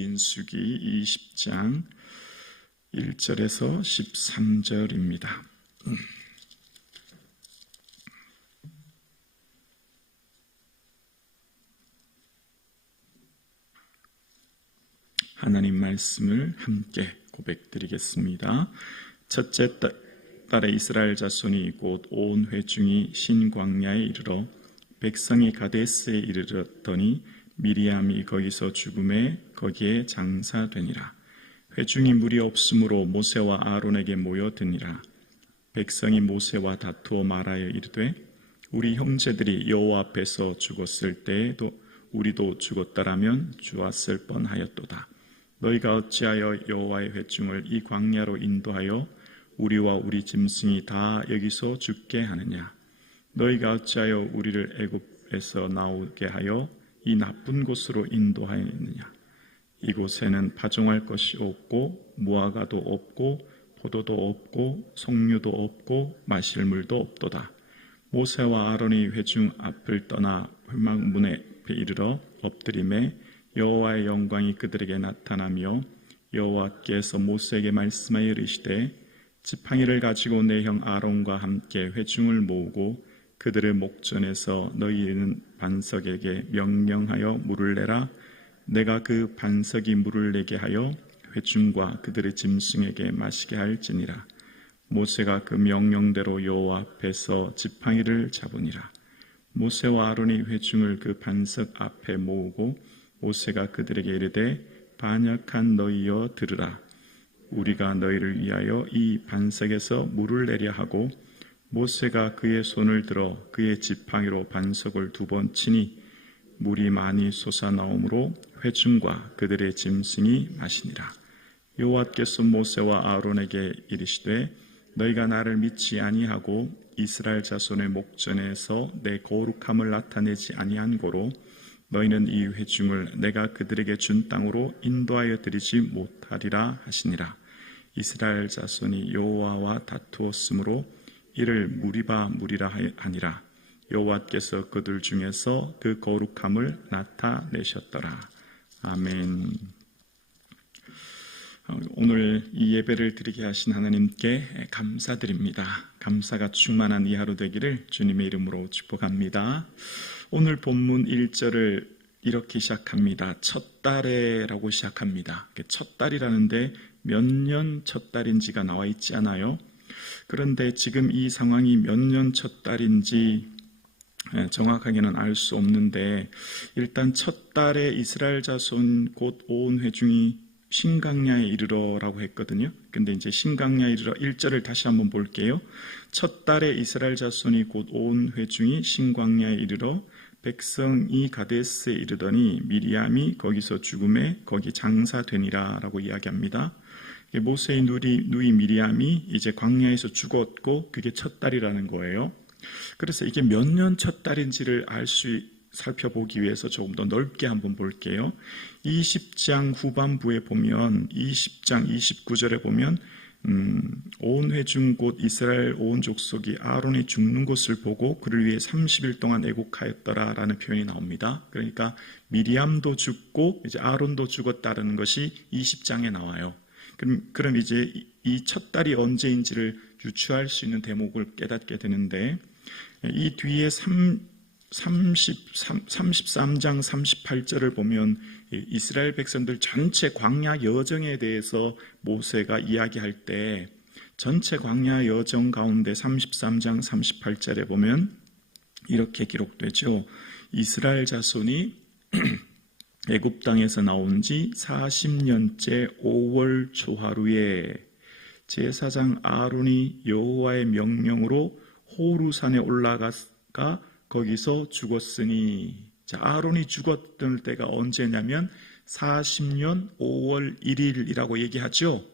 민수기 20장 1절에서 13절입니다. 하나님 말씀을 함께 고백드리겠습니다. 첫째 달에 이스라엘 자손이 곧 온 회중이 신광야에 이르러 백성이 가데스에 이르렀더니 미리암이 거기서 죽음에 거기에 장사되니라. 회중이 무리 없으므로 모세와 아론에게 모여드니라. 백성이 모세와 다투어 말하여 이르되 우리 형제들이 여호와 앞에서 죽었을 때에도 우리도 죽었다라면 주었을 뻔하였도다. 너희가 어찌하여 여호와의 회중을 이 광야로 인도하여 우리와 우리 짐승이 다 여기서 죽게 하느냐? 너희가 어찌하여 우리를 애굽에서 나오게 하여 이 나쁜 곳으로 인도하였느냐? 이곳에는 파종할 것이 없고 무화과도 없고 포도도 없고 석류도 없고 마실 물도 없도다. 모세와 아론이 회중 앞을 떠나 회막문에 이르러 엎드림에 여호와의 영광이 그들에게 나타나며 여호와께서 모세에게 말씀하여 이르시되 지팡이를 가지고 내 형 아론과 함께 회중을 모으고 그들의 목전에서 너희는 반석에게 명령하여 물을 내라. 내가 그 반석이 물을 내게 하여 회중과 그들의 짐승에게 마시게 할지니라. 모세가 그 명령대로 여호와 앞에서 지팡이를 잡으니라. 모세와 아론이 회중을 그 반석 앞에 모으고 모세가 그들에게 이르되 반역한 너희여 들으라. 우리가 너희를 위하여 이 반석에서 물을 내려 하고 모세가 그의 손을 들어 그의 지팡이로 반석을 2번 치니 물이 많이 솟아나오므로 회중과 그들의 짐승이 마시니라. 여호와께서 모세와 아론에게 이르시되 너희가 나를 믿지 아니하고 이스라엘 자손의 목전에서 내 거룩함을 나타내지 아니한 고로 너희는 이 회중을 내가 그들에게 준 땅으로 인도하여 드리지 못하리라 하시니라. 이스라엘 자손이 여호와와 다투었으므로 이를 무리라 하니라. 여호와께서 그들 중에서 그 거룩함을 나타내셨더라. 아멘. 오늘 이 예배를 드리게 하신 하나님께 감사드립니다. 감사가 충만한 이 하루 되기를 주님의 이름으로 축복합니다. 오늘 본문 1절을 이렇게 시작합니다. 첫 달에라고 시작합니다. 첫 달이라는데 몇 년 첫 달인지가 나와 있지 않아요. 그런데 지금 이 상황이 몇 년 첫 달인지 정확하게는 알 수 없는데 일단 첫 달에 이스라엘 자손 곧 온 회중이 신광야에 이르러라고 했거든요. 근데 이제 신광야에 이르러 1절을 다시 한번 볼게요. 첫 달에 이스라엘 자손이 곧 온 회중이 신광야에 이르러 백성이 가데스에 이르더니 미리암이 거기서 죽음에 거기 장사되니라 라고 이야기합니다. 모세의 누이 미리암이 이제 광야에서 죽었고 그게 첫 달이라는 거예요. 그래서 이게 몇 년 첫 달인지를 살펴보기 위해서 조금 더 넓게 한번 볼게요. 20장 후반부에 보면 20장 29절에 보면 온 회중 곧 이스라엘 온 족속이 아론이 죽는 것을 보고 그를 위해 30일 동안 애곡하였더라 라는 표현이 나옵니다. 그러니까 미리암도 죽고 이제 아론도 죽었다는 것이 20장에 나와요. 그럼 이제 이 첫 달이 언제인지를 유추할 수 있는 대목을 깨닫게 되는데 이 뒤에 33장 38절을 보면 이스라엘 백성들 전체 광야 여정에 대해서 모세가 이야기할 때 전체 광야 여정 가운데 33장 38절에 보면 이렇게 기록되죠. 이스라엘 자손이 애굽 땅에서 나온 지 40년째 5월 초하루에 제사장 아론이 여호와의 명령으로 호르산에 올라가 거기서 죽었으니, 자, 아론이 죽었던 때가 언제냐면 40년 5월 1일이라고 얘기하죠.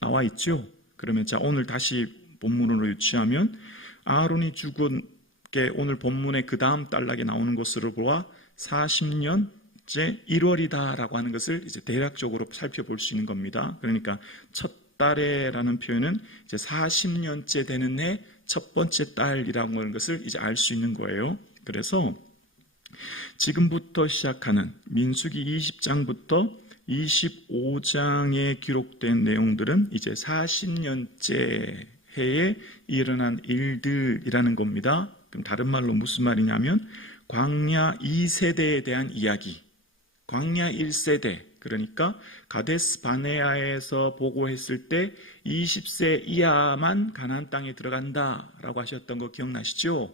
나와 있죠. 그러면 자, 오늘 다시 본문으로 유추하면 아론이 죽은 게 오늘 본문의 그 다음 단락에 나오는 것으로 보아 40년째 1월이다라고 하는 것을 이제 대략적으로 살펴볼 수 있는 겁니다. 그러니까 첫 달에라는 표현은 이제 40년째 되는 해 첫 번째 달이라고 하는 것을 이제 알 수 있는 거예요. 그래서 지금부터 시작하는 민수기 20장부터 25장에 기록된 내용들은 이제 40년째 해에 일어난 일들이라는 겁니다. 그럼 다른 말로 무슨 말이냐면 광야 2세대에 대한 이야기, 광야 1세대, 그러니까 가데스 바네아에서 보고했을 때 20세 이하만 가나안 땅에 들어간다라고 하셨던 거 기억나시죠?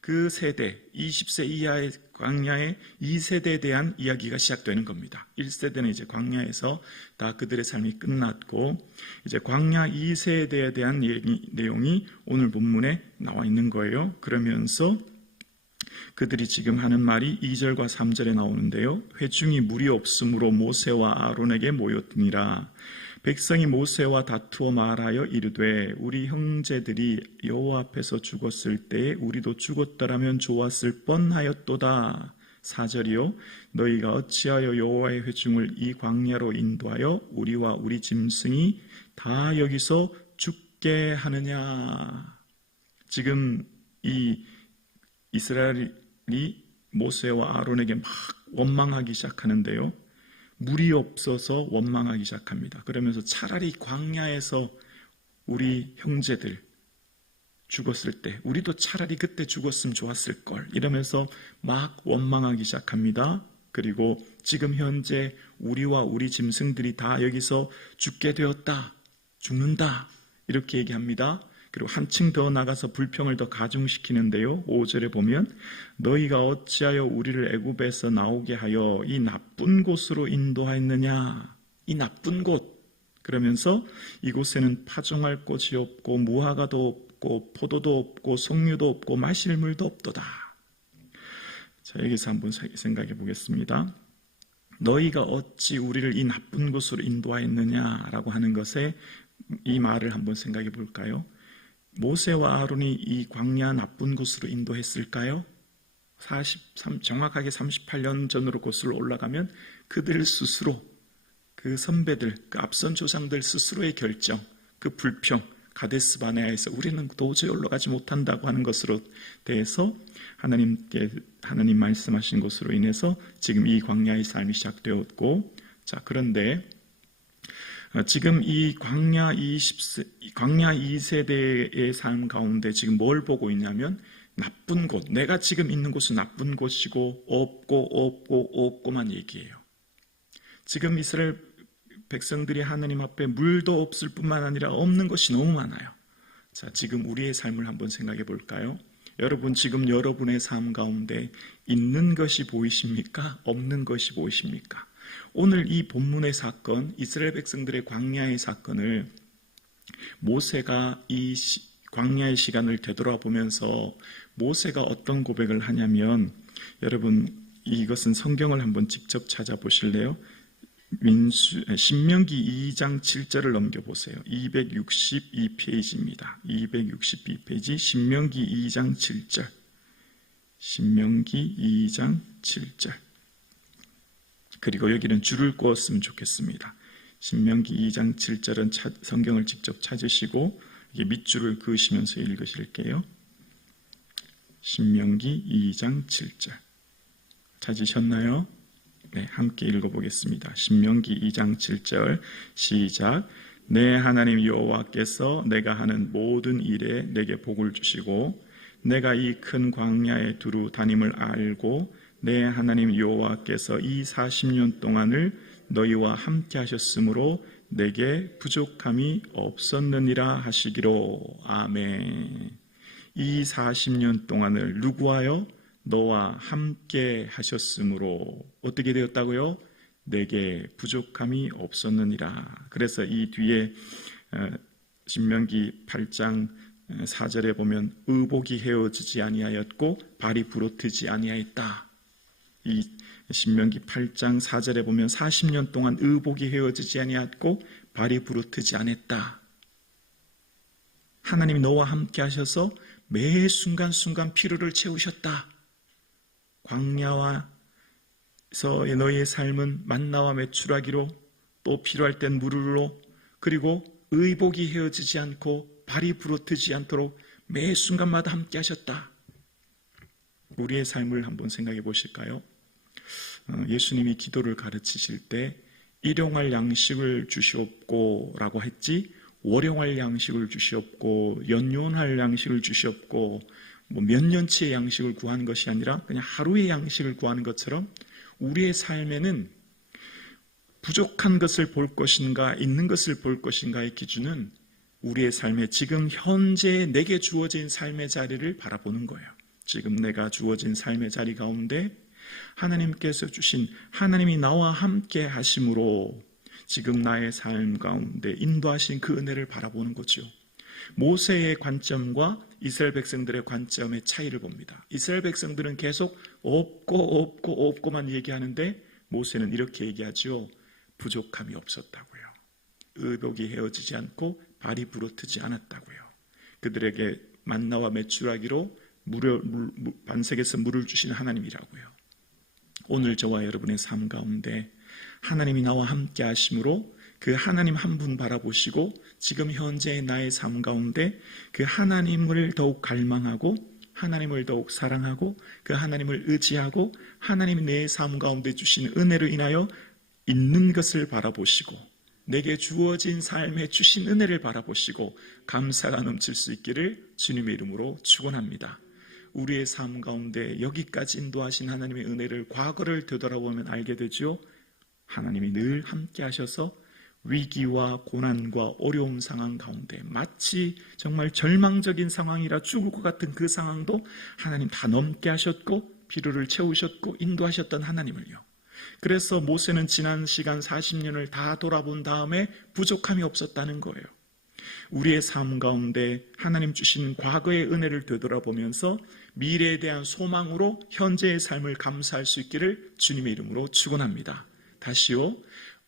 그 세대, 20세 이하의 광야의 2세대에 대한 이야기가 시작되는 겁니다. 1세대는 이제 광야에서 다 그들의 삶이 끝났고, 이제 광야 2세대에 대한 내용이 오늘 본문에 나와 있는 거예요. 그러면서 그들이 지금 하는 말이 2절과 3절에 나오는데요. 회중이 물이 없으므로 모세와 아론에게 모였느니라. 백성이 모세와 다투어 말하여 이르되 우리 형제들이 여호와 앞에서 죽었을 때에 우리도 죽었더라면 좋았을 뻔하였도다. 4절이요. 너희가 어찌하여 여호와의 회중을 이 광야로 인도하여 우리와 우리 짐승이 다 여기서 죽게 하느냐. 지금 이 이스라엘이 모세와 아론에게 막 원망하기 시작하는데요. 물이 없어서 원망하기 시작합니다. 그러면서 차라리 광야에서 우리 형제들 죽었을 때 우리도 차라리 그때 죽었으면 좋았을 걸 이러면서 막 원망하기 시작합니다. 그리고 지금 현재 우리와 우리 짐승들이 다 여기서 죽게 되었다, 죽는다 이렇게 얘기합니다. 그리고 한층 더 나가서 불평을 더 가중시키는데요. 5절에 보면 너희가 어찌하여 우리를 애굽에서 나오게 하여 이 나쁜 곳으로 인도하였느냐. 이 나쁜 곳. 그러면서 이곳에는 파종할 곳이 없고 무화과도 없고 포도도 없고 석류도 없고 마실 물도 없도다. 자, 여기서 한번 생각해 보겠습니다. 너희가 어찌 우리를 이 나쁜 곳으로 인도하였느냐라고 하는 것에 이 말을 한번 생각해 볼까요? 모세와 아론이 이 광야 나쁜 곳으로 인도했을까요? 정확하게 38년 전으로 곳으로 올라가면 그들 스스로, 그 선배들, 그 앞선 조상들 스스로의 결정, 그 불평, 가데스 바네아에서 우리는 도저히 올라가지 못한다고 하는 것으로 대해서 하나님 말씀하신 것으로 인해서 지금 이 광야의 삶이 시작되었고, 자, 그런데 지금 이 광야 2세대의 삶 가운데 지금 뭘 보고 있냐면 나쁜 곳, 내가 지금 있는 곳은 나쁜 곳이고 없고만 얘기해요. 지금 이스라엘 백성들이 하나님 앞에 물도 없을 뿐만 아니라 없는 것이 너무 많아요. 자, 지금 우리의 삶을 한번 생각해 볼까요? 여러분, 지금 여러분의 삶 가운데 있는 것이 보이십니까? 없는 것이 보이십니까? 오늘 이 본문의 사건, 이스라엘 백성들의 광야의 사건을 모세가 이 광야의 시간을 되돌아보면서 모세가 어떤 고백을 하냐면, 여러분 이것은 성경을 한번 직접 찾아보실래요? 신명기 2장 7절을 넘겨보세요. 262페이지입니다. 262페이지 신명기 2장 7절. 신명기 2장 7절. 그리고 여기는 줄을 그었으면 좋겠습니다. 신명기 2장 7절은 성경을 직접 찾으시고 이게 밑줄을 그으시면서 읽으실게요. 신명기 2장 7절. 찾으셨나요? 네, 함께 읽어보겠습니다. 신명기 2장 7절 시작. 내 하나님 여호와께서 내가 하는 모든 일에 내게 복을 주시고 내가 이 큰 광야에 두루 다님을 알고 내 하나님 여호와께서 이 40년 동안을 너희와 함께 하셨으므로 내게 부족함이 없었느니라 하시기로. 아멘. 이 40년 동안을 누구와요? 너와 함께 하셨으므로 어떻게 되었다고요? 내게 부족함이 없었느니라. 그래서 이 뒤에 신명기 8장 4절에 보면 의복이 헤어지지 아니하였고 발이 부러뜨지 아니하였다. 이 신명기 8장 4절에 보면 40년 동안 의복이 헤어지지 아니하였고 발이 부러뜨지 않았다. 하나님이 너와 함께 하셔서 매 순간순간 필요를 채우셨다. 광야와서 너희의 삶은 만나와 메추라기로, 또 필요할 땐 물으로, 그리고 의복이 헤어지지 않고 발이 부러뜨지 않도록 매 순간마다 함께 하셨다. 우리의 삶을 한번 생각해 보실까요? 예수님이 기도를 가르치실 때 일용할 양식을 주시옵고 라고 했지, 월용할 양식을 주시옵고 연년할 양식을 주시옵고 몇 년치의 양식을 구하는 것이 아니라 그냥 하루의 양식을 구하는 것처럼 우리의 삶에는 부족한 것을 볼 것인가 있는 것을 볼 것인가의 기준은 우리의 삶에 지금 현재 내게 주어진 삶의 자리를 바라보는 거예요. 지금 내가 주어진 삶의 자리 가운데 하나님께서 주신, 하나님이 나와 함께 하심으로 지금 나의 삶 가운데 인도하신 그 은혜를 바라보는 거죠. 모세의 관점과 이스라엘 백성들의 관점의 차이를 봅니다. 이스라엘 백성들은 계속 없고만 얘기하는데 모세는 이렇게 얘기하죠. 부족함이 없었다고요. 의복이 헤어지지 않고 발이 부러뜨지 않았다고요. 그들에게 만나와 메추라기로 반석에서 물을 주신 하나님이라고요. 오늘 저와 여러분의 삶 가운데 하나님이 나와 함께 하심으로 그 하나님 한 분 바라보시고 지금 현재의 나의 삶 가운데 그 하나님을 더욱 갈망하고 하나님을 더욱 사랑하고 그 하나님을 의지하고 하나님이 내 삶 가운데 주신 은혜로 인하여 있는 것을 바라보시고 내게 주어진 삶에 주신 은혜를 바라보시고 감사가 넘칠 수 있기를 주님의 이름으로 축원합니다. 우리의 삶 가운데 여기까지 인도하신 하나님의 은혜를 과거를 되돌아보면 알게 되죠. 하나님이 늘 함께 하셔서 위기와 고난과 어려운 상황 가운데 마치 정말 절망적인 상황이라 죽을 것 같은 그 상황도 하나님 다 넘게 하셨고 필요를 채우셨고 인도하셨던 하나님을요. 그래서 모세는 지난 시간 40년을 다 돌아본 다음에 부족함이 없었다는 거예요. 우리의 삶 가운데 하나님 주신 과거의 은혜를 되돌아보면서 미래에 대한 소망으로 현재의 삶을 감사할 수 있기를 주님의 이름으로 축원합니다. 다시요,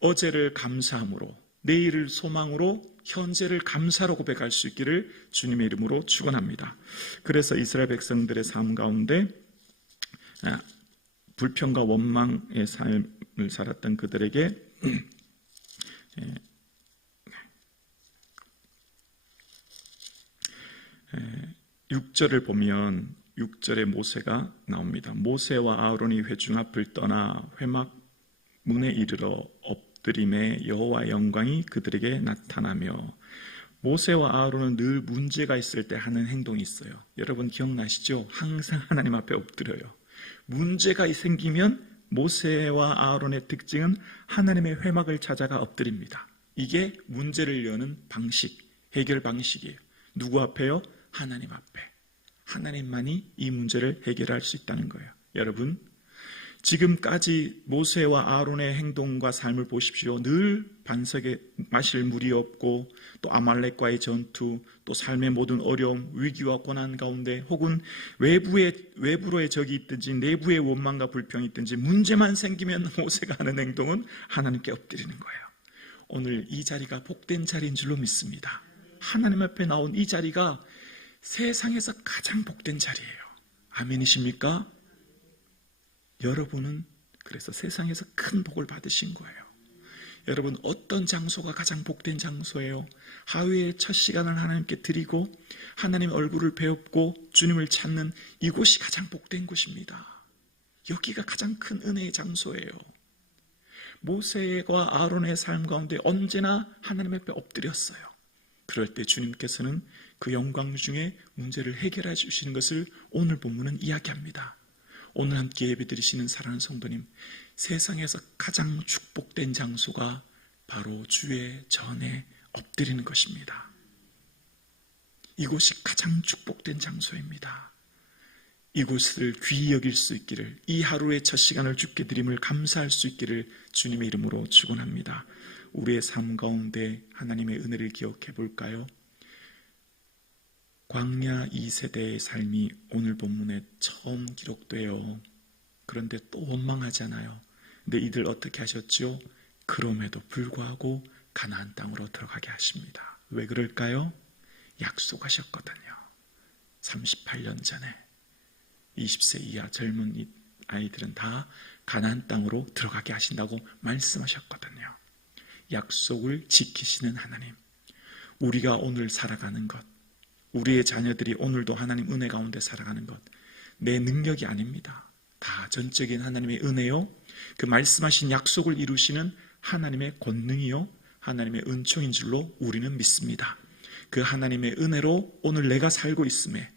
어제를 감사함으로 내일을 소망으로 현재를 감사로 고백할 수 있기를 주님의 이름으로 축원합니다. 그래서 이스라엘 백성들의 삶 가운데 불평과 원망의 삶을 살았던 그들에게 6절을 보면 6절에 모세가 나옵니다. 모세와 아론이 회중 앞을 떠나 회막 문에 이르러 엎드림에 여호와의 영광이 그들에게 나타나며, 모세와 아론은 늘 문제가 있을 때 하는 행동이 있어요. 여러분 기억나시죠? 항상 하나님 앞에 엎드려요. 문제가 생기면 모세와 아론의 특징은 하나님의 회막을 찾아가 엎드립니다. 이게 문제를 여는 방식, 해결 방식이에요. 누구 앞에요? 하나님 앞에. 하나님만이 이 문제를 해결할 수 있다는 거예요. 여러분, 지금까지 모세와 아론의 행동과 삶을 보십시오. 늘 반석에 마실 물이 없고 또 아말렉과의 전투, 또 삶의 모든 어려움, 위기와 고난 가운데 혹은 외부로의 적이 있든지 내부의 원망과 불평이 있든지 문제만 생기면 모세가 하는 행동은 하나님께 엎드리는 거예요. 오늘 이 자리가 복된 자리인 줄로 믿습니다. 하나님 앞에 나온 이 자리가 세상에서 가장 복된 자리예요. 아멘이십니까? 여러분은 그래서 세상에서 큰 복을 받으신 거예요. 여러분, 어떤 장소가 가장 복된 장소예요? 하루의 첫 시간을 하나님께 드리고 하나님 얼굴을 배웁고 주님을 찾는 이곳이 가장 복된 곳입니다. 여기가 가장 큰 은혜의 장소예요. 모세와 아론의 삶 가운데 언제나 하나님 앞에 엎드렸어요. 그럴 때 주님께서는 그 영광 중에 문제를 해결해 주시는 것을 오늘 본문은 이야기합니다. 오늘 함께 예배드리시는 사랑하는 성도님, 세상에서 가장 축복된 장소가 바로 주의 전에 엎드리는 것입니다. 이곳이 가장 축복된 장소입니다. 이곳을 귀히 여길 수 있기를, 이 하루의 첫 시간을 주께 드림을 감사할 수 있기를 주님의 이름으로 축원합니다. 우리의 삶 가운데 하나님의 은혜를 기억해 볼까요? 광야 2세대의 삶이 오늘 본문에 처음 기록돼요. 그런데 또 원망하잖아요. 근데 이들 어떻게 하셨죠? 그럼에도 불구하고 가나안 땅으로 들어가게 하십니다. 왜 그럴까요? 약속하셨거든요. 38년 전에 20세 이하 젊은 아이들은 다 가나안 땅으로 들어가게 하신다고 말씀하셨거든요. 약속을 지키시는 하나님, 우리가 오늘 살아가는 것, 우리의 자녀들이 오늘도 하나님 은혜 가운데 살아가는 것, 내 능력이 아닙니다. 다 전적인 하나님의 은혜요, 그 말씀하신 약속을 이루시는 하나님의 권능이요, 하나님의 은총인 줄로 우리는 믿습니다. 그 하나님의 은혜로 오늘 내가 살고 있음에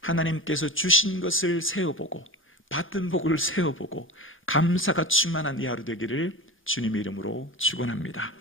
하나님께서 주신 것을 세어보고 받은 복을 세어보고 감사가 충만한 이 하루 되기를 주님의 이름으로 축원합니다.